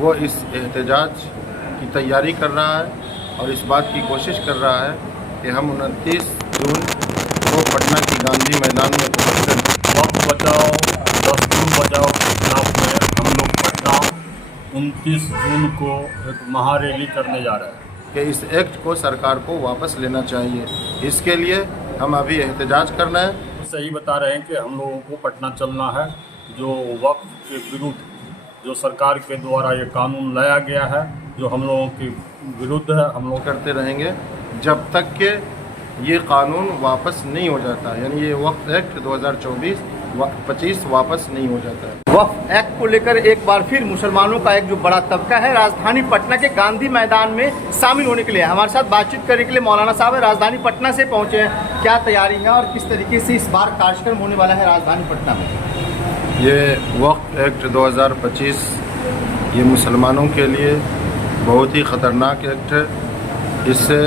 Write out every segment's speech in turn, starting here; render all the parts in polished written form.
वो इस एहतजाज की तैयारी कर रहा है और इस बात की कोशिश कर रहा है कि हम 29 जून को पटना की गांधी मैदान में पहुँचकर वक्त बचाओ दस्तूर बचाओ के खिलाफ में हम लोग पटना 29 जून को एक महारैली करने जा रहे हैं कि इस एक्ट को सरकार को वापस लेना चाहिए। इसके लिए हम अभी एहतजाज करना है। सही बता रहे हैं कि हम लोगों को पटना चलना है। जो वक्त के विरुद्ध जो सरकार के द्वारा ये कानून लाया गया है जो हम लोगों के विरुद्ध है, हम लोग करते रहेंगे जब तक कि ये कानून वापस नहीं हो जाता, यानी ये वक्फ एक्ट 2024-25 वापस नहीं हो जाता है। वक्फ एक्ट को लेकर एक बार फिर मुसलमानों का एक जो बड़ा तबका है राजधानी पटना के गांधी मैदान में शामिल होने के लिए हमारे साथ बातचीत करने के लिए मौलाना साहब है, राजधानी पटना से पहुंचे हैं। क्या तैयारी है और किस तरीके से इस बार कार्यक्रम होने वाला है राजधानी पटना में? ये वक्फ एक्ट 2025 ये मुसलमानों के लिए बहुत ही ख़तरनाक एक्ट है। इससे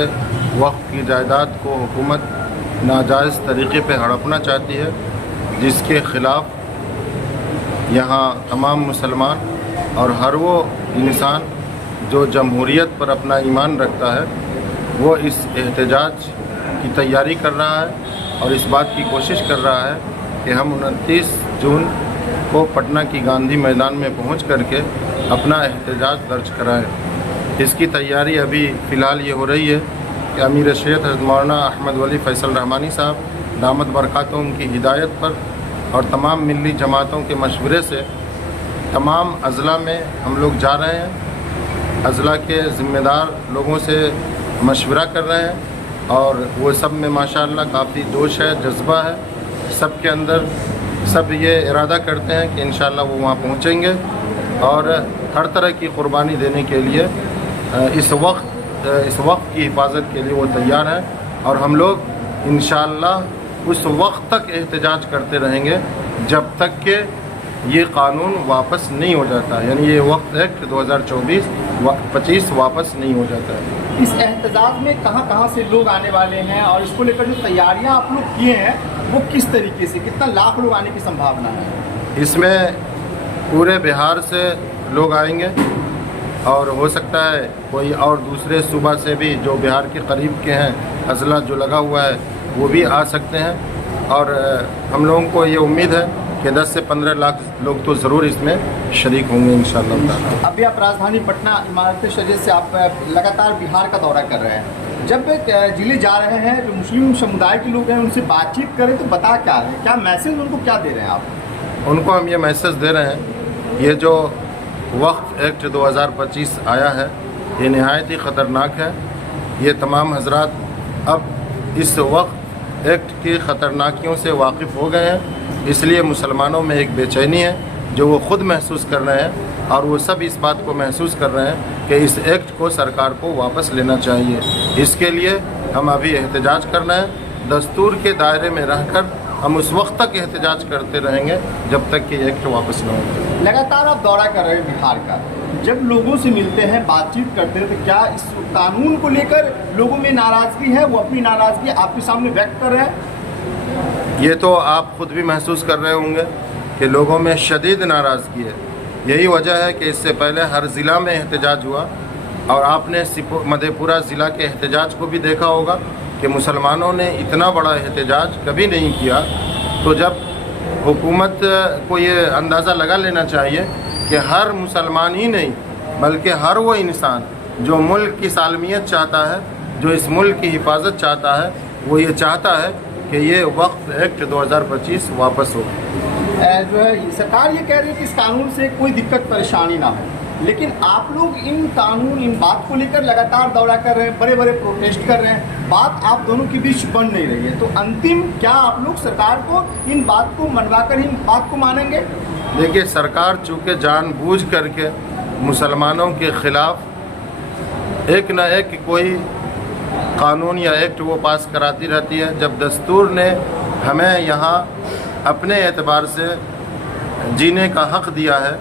वक्फ की जायदाद को हुकूमत नाजायज़ तरीक़े पे हड़पना चाहती है, जिसके ख़िलाफ़ यहाँ तमाम मुसलमान और हर वो इंसान जो जमहूरियत पर अपना ईमान रखता है वो इस एहतजाज की तैयारी कर रहा है और इस बात की कोशिश कर रहा है कि हम 29 जून को पटना की गांधी मैदान में पहुंच करके अपना एहतजाज दर्ज कराएं। इसकी तैयारी अभी फ़िलहाल ये हो रही है कि अमीर शरीयत हज़रत मौलाना अहमद वली फ़ैसल रहमानी साहब दामद बरकातुहुम की हिदायत पर और तमाम मिली जमातों के मशवरे से तमाम अज़ला में हम लोग जा रहे हैं। अज़ला के ज़िम्मेदार लोगों से मशवरा कर रहे हैं और वो सब में माशाअल्लाह काफ़ी जोश है, जज्बा है सब के अंदर। सब ये इरादा करते हैं कि इंशाअल्लाह वो वहाँ पहुँचेंगे और हर तरह की क़ुरबानी देने के लिए इस वक्त की हिफाजत के लिए वो तैयार हैं और हम लोग इंशाअल्लाह उस वक्त तक एहतजाज करते रहेंगे जब तक कि ये कानून वापस नहीं हो जाता, यानी ये वक्त एक्ट 2024-25 वापस नहीं हो जाता है। इस एहतजाज में कहां से लोग आने वाले हैं और इसको लेकर जो तैयारियां आप लोग किए हैं वो किस तरीके से, कितना लाख लोग आने की संभावना है? इसमें पूरे बिहार से लोग आएंगे और हो सकता है कोई और दूसरे सूबा से भी जो बिहार के करीब के हैं अज़ला जो लगा हुआ है वो भी आ सकते हैं और हम लोगों को ये उम्मीद है कि 10 से 15 लाख लोग तो ज़रूर इसमें शरीक होंगे इंशाअल्लाह। अभी आप राजधानी पटना इमारत शरीयत से आप लगातार बिहार का दौरा कर रहे हैं, जब ज़िले जा रहे हैं जो मुस्लिम समुदाय के लोग हैं उनसे बातचीत करें तो बता क्या रहे हैं, क्या मैसेज उनको क्या दे रहे हैं आप? उनको हम ये मैसेज दे रहे हैं, ये जो वक्फ एक्ट 2025 आया है ये नहायत ही ख़तरनाक है। ये तमाम हजरात अब इस वक्फ एक्ट की ख़तरनाकियों से वाकिफ़ हो गए हैं, इसलिए मुसलमानों में एक बेचैनी है जो वो ख़ुद महसूस कर रहे हैं और वो सब इस बात को महसूस कर रहे हैं कि इस एक्ट को सरकार को वापस लेना चाहिए। इसके लिए हम अभी एहतजाज करना है। दस्तूर के दायरे में रहकर हम उस वक्त तक एहतजाज करते रहेंगे जब तक कि एक्ट वापस न हो। लगातार आप दौरा कर रहे हैं बिहार का, जब लोगों से मिलते हैं बातचीत करते हैं तो क्या इस कानून को लेकर लोगों में नाराज़गी है, वो अपनी नाराज़गी आपके सामने व्यक्त कर रहे हैं? ये तो आप खुद भी महसूस कर रहे होंगे कि लोगों में शदीद नाराज़गी है। यही वजह है कि इससे पहले हर ज़िला में एहतजाज हुआ और आपने मधेपुरा ज़िला के एहतजाज को भी देखा होगा कि मुसलमानों ने इतना बड़ा एहतजाज कभी नहीं किया। तो जब हुकूमत को ये अंदाज़ा लगा लेना चाहिए कि हर मुसलमान ही नहीं बल्कि हर वो इंसान जो मुल्क की सालमियत चाहता है, जो इस मुल्क की हिफाजत चाहता है, वो ये चाहता है कि ये वक्फ एक्ट 2025 वापस हो। जो है सरकार ये कह रही है कि इस कानून से कोई दिक्कत परेशानी ना हो, लेकिन आप लोग इन बात को लेकर लगातार दौरा कर रहे हैं, बड़े बड़े प्रोटेस्ट कर रहे हैं, बात आप दोनों के बीच बन नहीं रही है। तो अंतिम क्या आप लोग सरकार को इन बात को मनवाकर इन बात को मानेंगे? देखिए, सरकार चूँकि जानबूझ करके मुसलमानों के ख़िलाफ़ एक न एक कोई कानून या एक्ट वो पास कराती रहती है। जब दस्तूर ने हमें यहाँ अपने एतबार से जीने का हक़ दिया है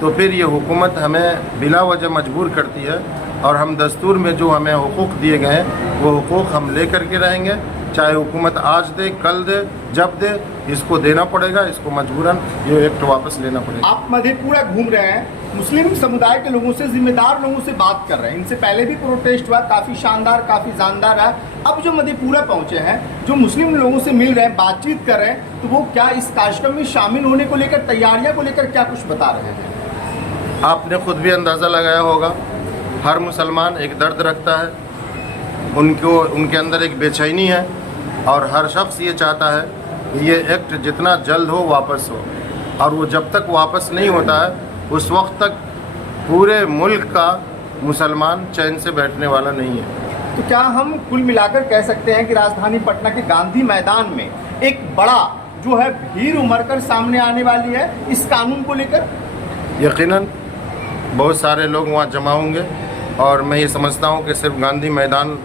तो फिर ये हुकूमत हमें बिला वजह मजबूर करती है और हम दस्तूर में जो हमें हुकूक दिए गए हैं वो हुकूक हम ले करके रहेंगे, चाहे हुकूमत आज दे, कल दे, जब दे, इसको देना पड़ेगा, इसको मजबूरन ये एक्ट वापस लेना पड़ेगा। आप मधेपुरा घूम रहे हैं, मुस्लिम समुदाय के लोगों से, जिम्मेदार लोगों से बात कर रहे हैं। इनसे पहले भी प्रोटेस्ट हुआ, काफ़ी शानदार, काफ़ी जानदार है। अब जो मधेपुरा पहुंचे हैं, जो मुस्लिम लोगों से मिल रहे हैं, बातचीत कर रहे हैं, तो वो क्या इस कार्यक्रम में शामिल होने को लेकर, तैयारियां को लेकर क्या कुछ बता रहे हैं? आपने खुद भी अंदाज़ा लगाया होगा, हर मुसलमान एक दर्द रखता है, उनके अंदर एक बेचैनी है, और हर शख्स ये चाहता है कि ये एक्ट जितना जल्द हो वापस हो, और वो जब तक वापस नहीं होता है उस वक्त तक पूरे मुल्क का मुसलमान चैन से बैठने वाला नहीं है। तो क्या हम कुल मिलाकर कह सकते हैं कि राजधानी पटना के गांधी मैदान में एक बड़ा जो है भीड़ उमड़ कर सामने आने वाली है इस कानून को लेकर? यकीनन बहुत सारे लोग वहाँ जमा होंगे, और मैं ये समझता हूँ कि सिर्फ गांधी मैदान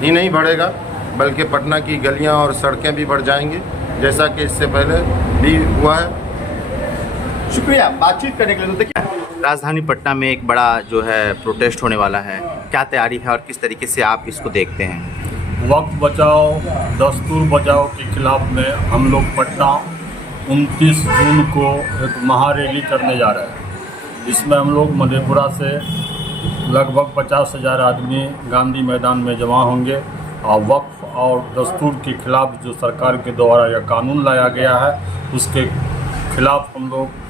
ही नहीं बढ़ेगा, बल्कि पटना की गलियाँ और सड़कें भी बढ़ जाएंगी, जैसा कि इससे पहले भी हुआ है। शुक्रिया बातचीत करने के लिए। तो देखिए, राजधानी पटना में एक बड़ा जो है प्रोटेस्ट होने वाला है, क्या तैयारी है और किस तरीके से आप इसको देखते हैं? वक्त बचाओ दस्तूर बचाओ के खिलाफ में हम लोग पटना 29 जून को एक महारैली करने जा रहे हैं। इसमें हम लोग मधेपुरा से लगभग 50,000 आदमी गांधी मैदान में जमा होंगे, और वक्फ और दस्तूर के खिलाफ जो सरकार के द्वारा यह कानून लाया गया है उसके खिलाफ हम लोग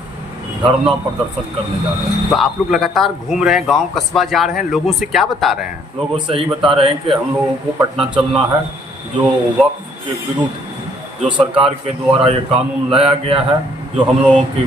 धरना प्रदर्शन करने जा रहे हैं। तो आप लोग लगातार घूम रहे हैं, गांव कस्बा जा रहे हैं, लोगों से क्या बता रहे हैं? लोगों से यही बता रहे हैं कि हम लोगों को पटना चलना है, जो वक्फ के विरुद्ध जो सरकार के द्वारा ये कानून लाया गया है, जो हम लोगों के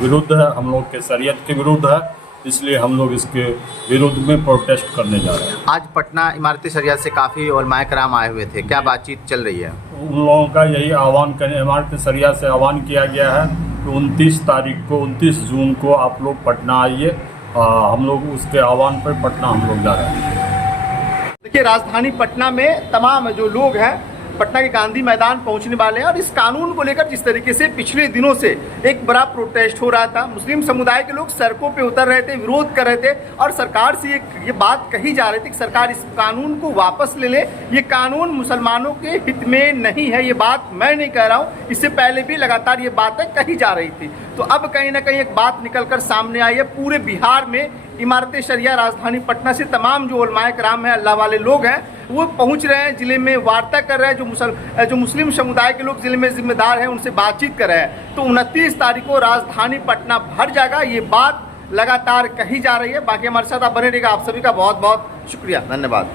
विरुद्ध है, हम लोग के शरीयत के विरुद्ध है, इसलिए हम लोग इसके विरुद्ध में प्रोटेस्ट करने जा रहे हैं। आज पटना इमारती शरियत से काफ़ी उलमाए कराम आए हुए थे, क्या बातचीत चल रही है? उन लोगों का यही आह्वान करने, इमारती शरियत से आह्वान किया गया है कि 29 जून को आप लोग पटना आइए। हम लोग उसके आह्वान पर पटना हम लोग जा रहे हैं। देखिए, राजधानी पटना में तमाम जो लोग हैं पटना के गांधी मैदान पहुंचने वाले हैं, और इस कानून को लेकर जिस तरीके से पिछले दिनों से एक बड़ा प्रोटेस्ट हो रहा था, मुस्लिम समुदाय के लोग सड़कों पे उतर रहे थे, विरोध कर रहे थे, और सरकार से ये बात कही जा रही थी कि सरकार इस कानून को वापस ले ले, ये कानून मुसलमानों के हित में नहीं है। ये बात मैं नहीं कह रहा हूँ, इससे पहले भी लगातार ये बातें कही जा रही थी। तो अब कहीं ना कहीं एक बात निकल कर सामने आई है। पूरे बिहार में इमारत शरिया राजधानी पटना से तमाम जो उलमाए कराम हैं, अल्लाह वाले लोग हैं, वो पहुंच रहे हैं, जिले में वार्ता कर रहे हैं, जो मुस्लिम समुदाय के लोग जिले में जिम्मेदार हैं उनसे बातचीत कर रहे हैं। तो 29 तारीख को राजधानी पटना भर जाएगा, ये बात लगातार कही जा रही है। बाकी हमारे साथ आप बने रहिएगा। आप सभी का बहुत बहुत शुक्रिया, धन्यवाद।